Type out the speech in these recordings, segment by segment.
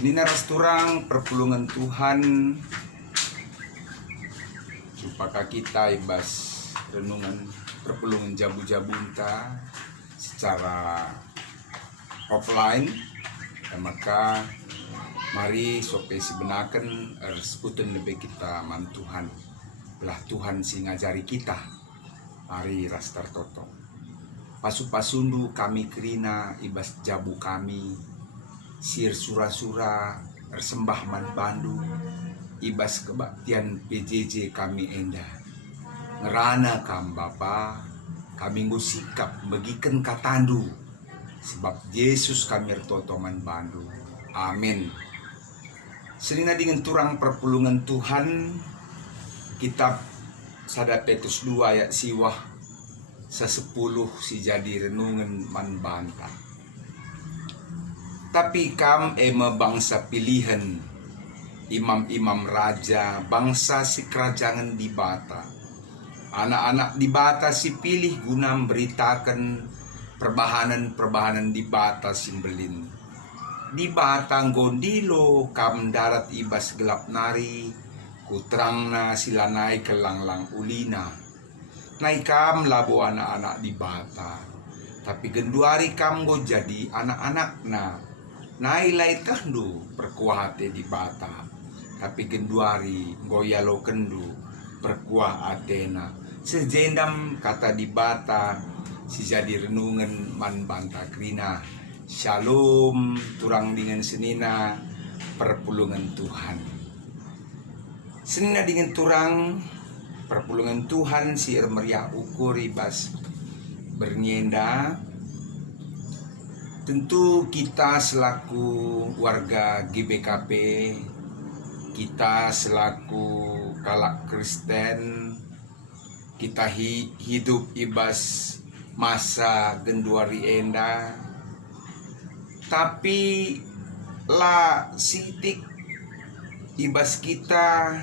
Senina rasturang perpulungan Tuhan supaya kita ibas renungan perpulungan jabu-jabunta secara offline. Dan maka mari sope si benakan sekutan lebih kita man Tuhan belah Tuhan si ngajari kita. Mari rastar toto pasu-pasundu kami kerina ibas jabu kami sir sura-sura ersembah man bandu ibas kebaktian PJJ kami endah ngerana kam Bapa kami ngusikap megiken katandu sebab Yesus kami ertotoman bandu. Amin. Selina dengan turang perpulungan Tuhan kitab Sada Petrus 2 ayat siwah sesepuluh si jadi renungan man banta. Tapi kam ema bangsa pilihan, imam-imam raja, bangsa si kerajaan di bata. Anak-anak di bata si pilih guna memberitakan perbahanan-perbahanan di bata simbelin. Di bata gondilo kam darat ibas gelap nari, kutrangna silanai kelanglang ulina. Naikam labo anak-anak di bata, tapi genduari kam go jadi anak-anak na. Nailai kendu perkuahate di bata, tapi genduari go yalo kendu perkuah Athena. Sejendam kata di bata, si jadi renungan man banta krina. Shalom turang dengan senina perpulungan Tuhan. Senina dengan turang perpulungan Tuhan si meriah ukur ibas bernyenda. Tentu kita selaku warga GBKP, kita selaku kalak Kristen, kita hidup ibas masa genduari enda. Tapi la sitik ibas kita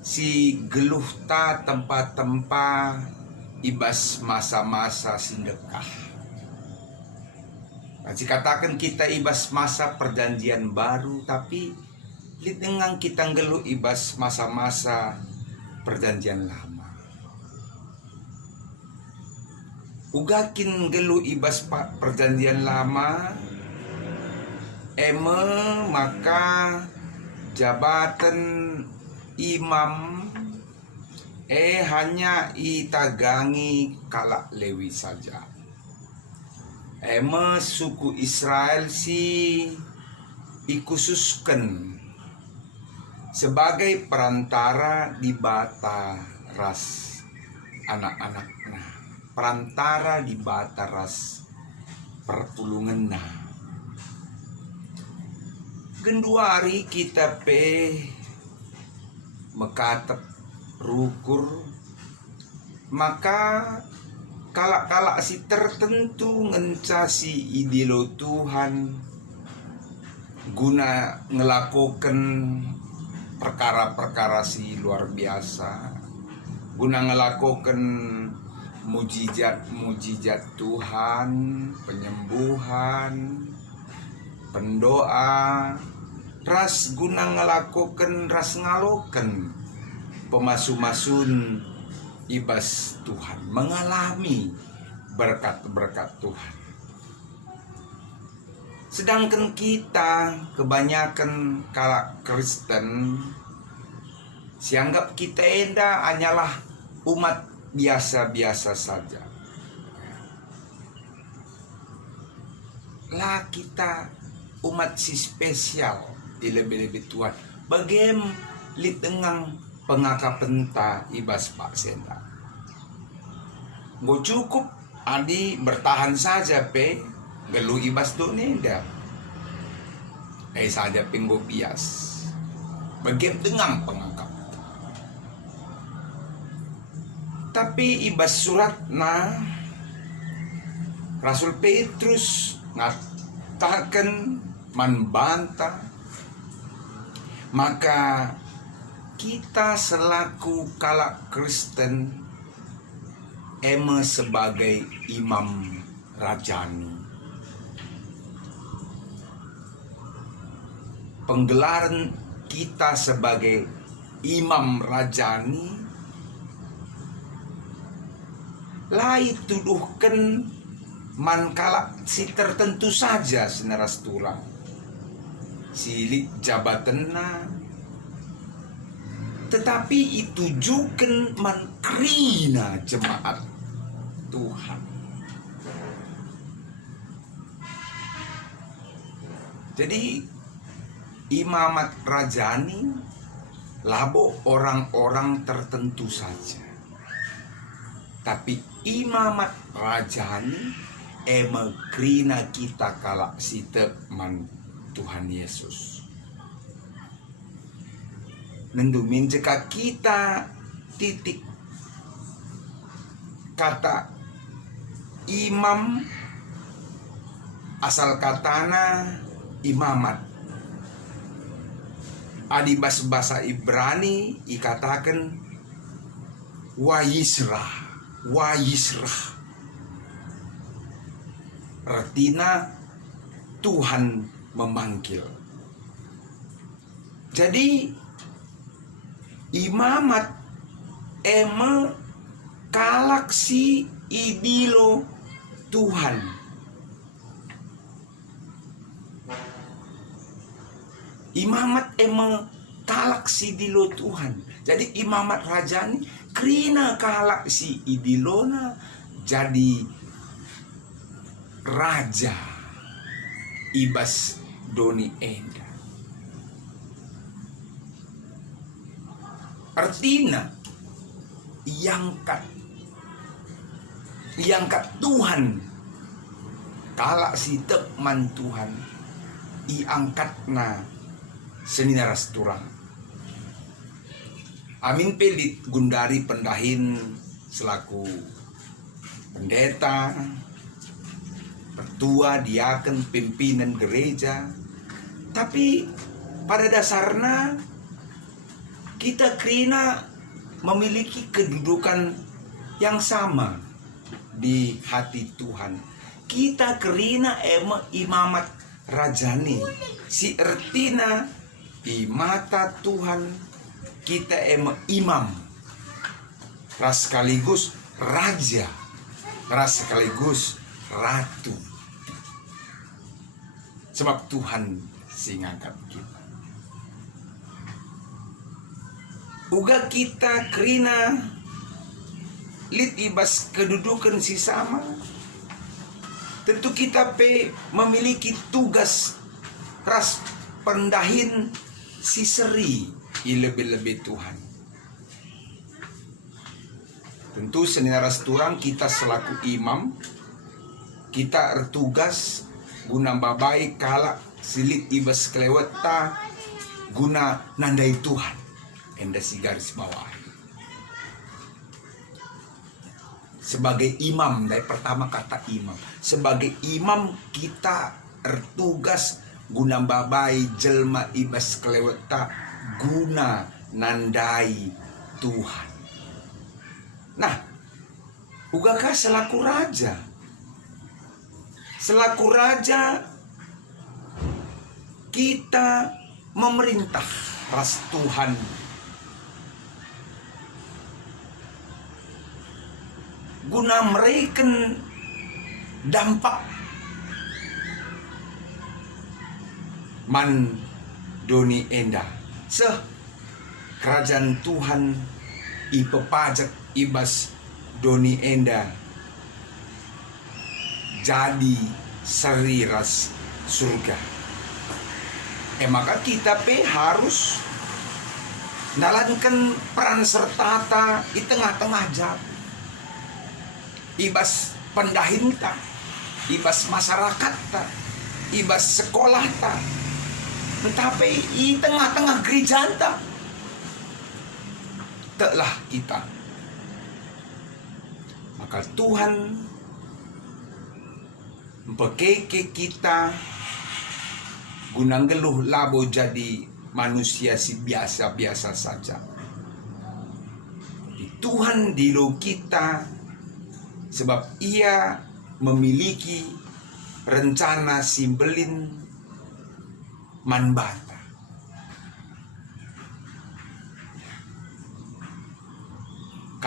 si geluh ta tempat-tempat ibas masa-masa sindekah. Jika katakan kita ibas masa perjanjian baru, tapi dengan kita geluh ibas masa-masa perjanjian lama. Ugakin geluh ibas perjanjian lama, maka jabatan imam hanya itagangi kalak Lewi saja. Suku Israel si dikhususkan sebagai perantara di bata ras anak-anaknya, perantara di bata ras perpulungannya. Genduari kita mekatep rukur, maka kalak-kalak si tertentu ngencasi idilo Tuhan guna ngelakukan perkara-perkara si luar biasa, guna ngelakukan mujizat Tuhan, penyembuhan, pendoa, ras guna ngelakukan ras ngaloken pemasu-masun ibas Tuhan, mengalami berkat-berkat Tuhan. Sedangkan kita kebanyakan kalak Kristen sianggap kita enda hanyalah umat biasa-biasa saja. Lah kita umat si spesial di lebih-lebih Tuhan. Bagaimana li tengang pengakapenta ibas Pak Senta. Go cukup adi bertahan saja gelu ibas do nenda. Saja penggo bias. Bagaimana tengang pengakap. Tapi ibas surat Rasul Petrus ngatakan membantah, maka kita selaku kalak Kristen sebagai imam rajani penggelaran kita sebagai imam rajani lai tuduhkan mankala si tertentu saja senaras turang silik jabatanna, tetapi itu juga mankrina jemaat Tuhan. Jadi imamat rajani labo orang-orang tertentu saja. Tapi imamat rajani emekrina kita kalak site man Tuhan Yesus. Nendumin jika kita titik kata imam asal katana imamat. Adi bahasa Ibrani ikatakan wayisrah. Artinya Tuhan memanggil. Jadi imamat eme kalaksi idilo Tuhan. Imamat emang kalak si dilo Tuhan. Jadi imamat rajani krina kalak si idilona jadi raja ibas doni enda. Artinya iangkat Tuhan kalak si tekman Tuhan iangkatna seninaras turang. Amin pelit gundari pendahin selaku pendeta, pertua, diaken, pimpinan gereja. Tapi pada dasarnya kita krina memiliki kedudukan yang sama di hati Tuhan. Kita krina imamat rajani. Si ertina di mata Tuhan kita imam, ras sekaligus raja, ras sekaligus ratu. Sebab Tuhan singangkat kita. Uga kita krina lit ibas kedudukan si sama. Tentu kita memiliki tugas ras pendahin si seri lebih-lebih Tuhan. Tentu seninaras turang kita selaku imam kita ertugas guna babai kalak silit ibas kelewata guna nandai Tuhan. Enda si garis bawah. Sebagai imam, dari pertama kata imam. Sebagai imam kita ertugas guna babai jelma ibas kelewata guna nandai Tuhan. Nah, ugakah selaku raja? Selaku raja kita memerintah ras Tuhan. Guna mereken dampak man doni enda kerajaan Tuhan ipepajak ibas doni enda jadi seriras surga. Maka kita harus nalankan peran serta di tengah-tengah jam ibas pendahin ta, ibas masyarakat ta, ibas sekolah ta, tetapi di tengah-tengah gereja ta, telah kita. Maka Tuhan mempekeke kita gunang geluh labo jadi manusia si biasa-biasa saja. Tuhan dilo kita sebab ia memiliki rencana simbelin manbata.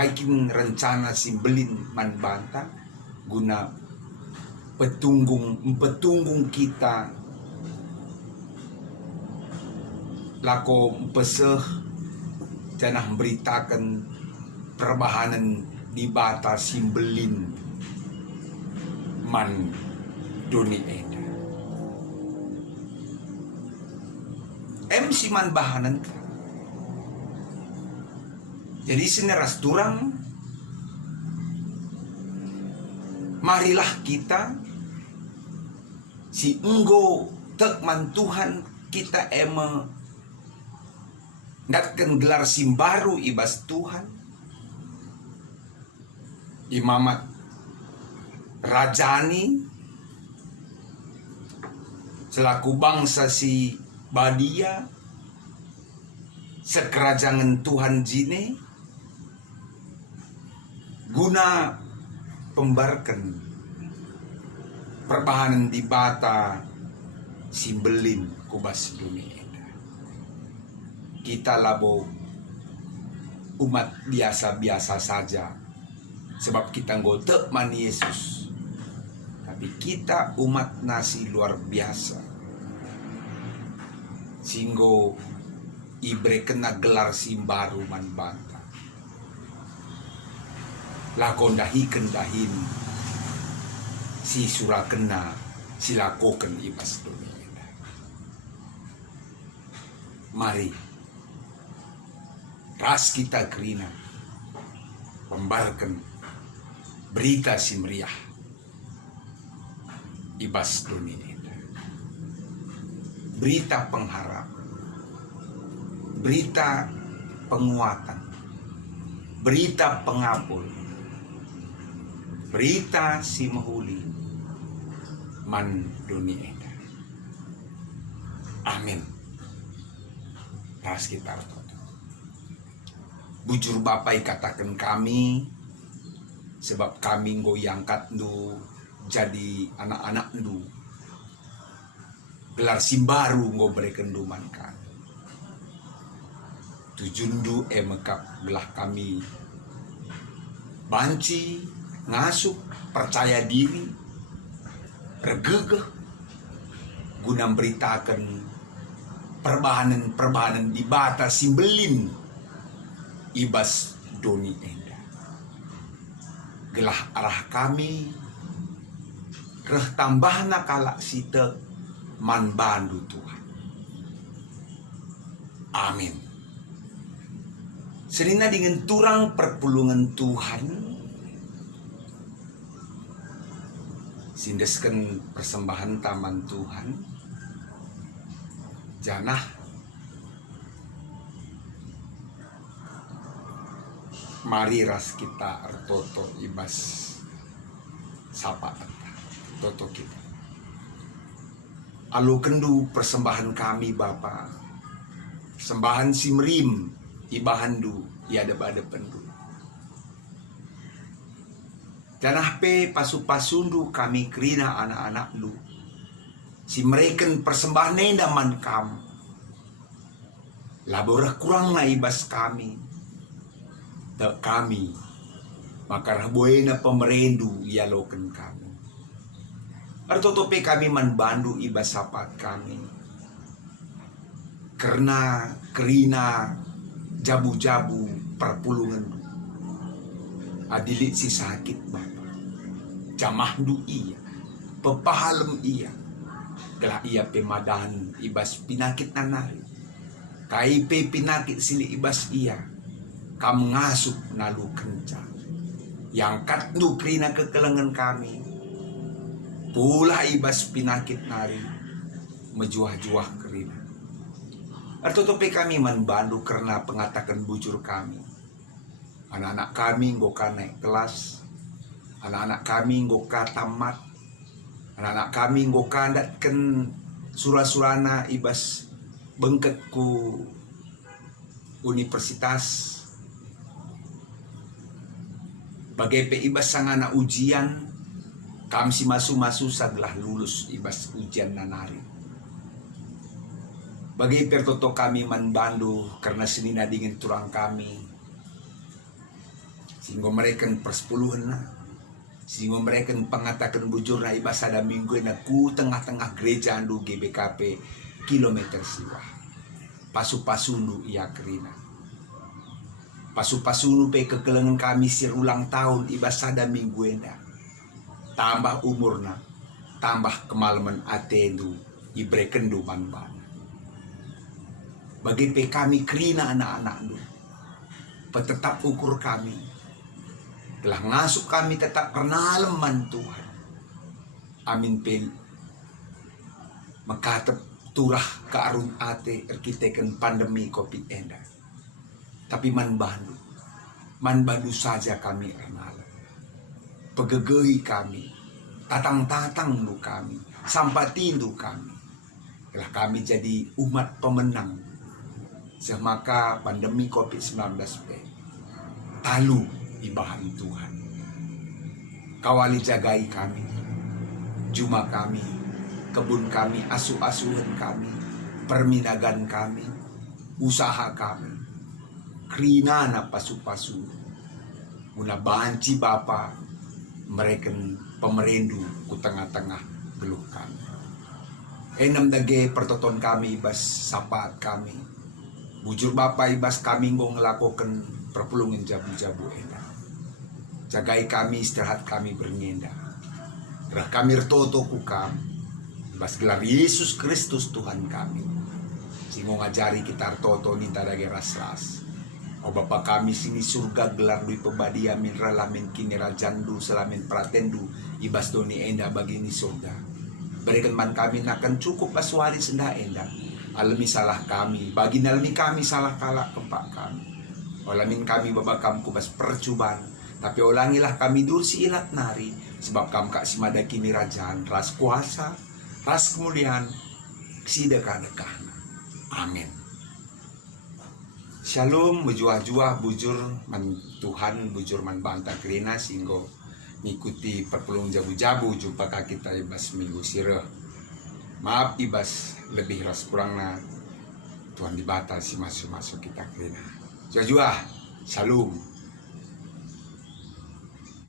kaikin rencana simbelin man banta guna petunggung kita lako peseh janah beritakan perbahanan di bata simbelin man doni eda si man bahanan ka. Jadi sineras turang marilah kita si enggo tekman Tuhan kita ndatkan gelar simbaru ibas Tuhan imamat rajani selaku bangsa si Badia sekerajangan Tuhan jine guna pembarkan perbahanan di bata simbelin kubas dunia. Kita labo umat biasa-biasa saja sebab kita ngotek man Yesus, tapi kita umat nasi luar biasa singgo ibre kena gelar simbaru man banta lakon dahin si surah kena silakokan ibas dunia. Mari ras kita kerina membarkan berita si meriah ibas dunia. Berita pengharap, berita penguatan, berita pengabul, berita si mahuli man dunia. Amin. Ras kita bujur Bapai katakan kami sebab kami ngoyangkat nu jadi anak-anak nu gelar simbaru ngo berikan duman kan tujundu mekap gelah kami banci ngasup percaya diri regegeh guna beritakan perbahanan di bata simbelin ibas doni enda gelah arah kami reh tambahna kalak site man bandu Tuhan. Amin. Serina dengan turang perpulungan Tuhan sindeskan persembahan taman Tuhan janah mari ras kita artoto ibas sapa toto kita alu kendu persembahan kami Bapa persembahan simrim ibahandu iada bada pendu janah pe pasu-pasundu kami kerina anak-anak lu si mereken persembahan nenda man kamu laborah kurang na ibas kami tak kami maka buena pemerendu ialokan kami artotope kami man bandu ibas sapat kami karena kerina jabu-jabu perpulungan adilit si sakit Bapa jamahdu iya pepahalem iya gelah iya pemadahan ibas pinakit nanari kaipe pinakit sili ibas iya kamu ngasup nalu kencang yang katnu krina kekelengan kami pula ibas pinakit nari mejuah-juah kerina artotope kami membantu karena pengatakan bujur kami anak-anak kami ngoka naik kelas anak-anak kami ngoka tamat anak-anak kami ngoka datken surah-surana ibas bengketku universitas bagai pe ibas sangana ujian kami si masu-masu setelah lulus ibas ujian nanari bagai pertoto kami man bandu karena senina dingin turang kami Sehingga mereka persepuluhan na. Sehingga mereka pengatakan bujur na iba sada minggu na ku tengah-tengah gereja andu GBKP kilometer siwa. Pasu-pasunu iya kerina. Pasu-pasunu pe kekelengan kami ulang tahun iba sada minggu na. Tambah umurna, tambah kemalaman atendu ibrekendu manban. Bagi pe kami kerina anak-anak nu. Petetap ukur kami. Telah ngasuk kami tetap pernalaman Tuhan. Amin pel. Makatap turah kearun ate erkiteken pandemi COVID enda. Tapi man bandu saja kami renal. Pegegei kami, tatang-tatang lu kami, sampatindu kami. Telah kami jadi umat pemenang. Semaka pandemi COVID-19 talu ibahan Tuhan. Kawali jagai kami, juma kami, kebun kami, asuh-asuhan kami, perminagan kami, usaha kami, krina na pasu-pasu, muna banci bapa, mereka pemerendu ku tengah-tengah geluh kami. Enam dage pertoton kami ibas sapaat kami, bujur bapa ibas kami ngong ngelakukan perpulungan jabu-jabu enak. Jagai kami, istirahat kami bernyenda. Gerah kami retoto ku kami. Bas gelar Yesus Kristus Tuhan kami. Singo ngajari kita retoto ni tadage ras-ras. O Bapa kami sini surga gelar dui pebadia min ralamin kini rajandu selamin pratendu. Ibas doni enda bagi ni surga. Berikan man kami nakan cukup aswari senda enda. Alami salah kami. Bagi nalami kami salah kalak kempak kami. Olamin kami babakam kubas percubaan. Tapi ulangilah kami dursi ilat nari. Sebab kam kak simada kini rajaan. Ras kuasa, ras kemuliaan, sidekah-dekahna. Amin. Shalom, bujuah-juah, bujur man Tuhan, bujur man banta kerina. Sehingga ngikuti perpulung jabu-jabu. Jumpa kita ibas minggu sirah. Maaf ibas lebih ras kurangna. Tuhan dibatas si masuk-masuk kita kerina. Juah-juah, shalom.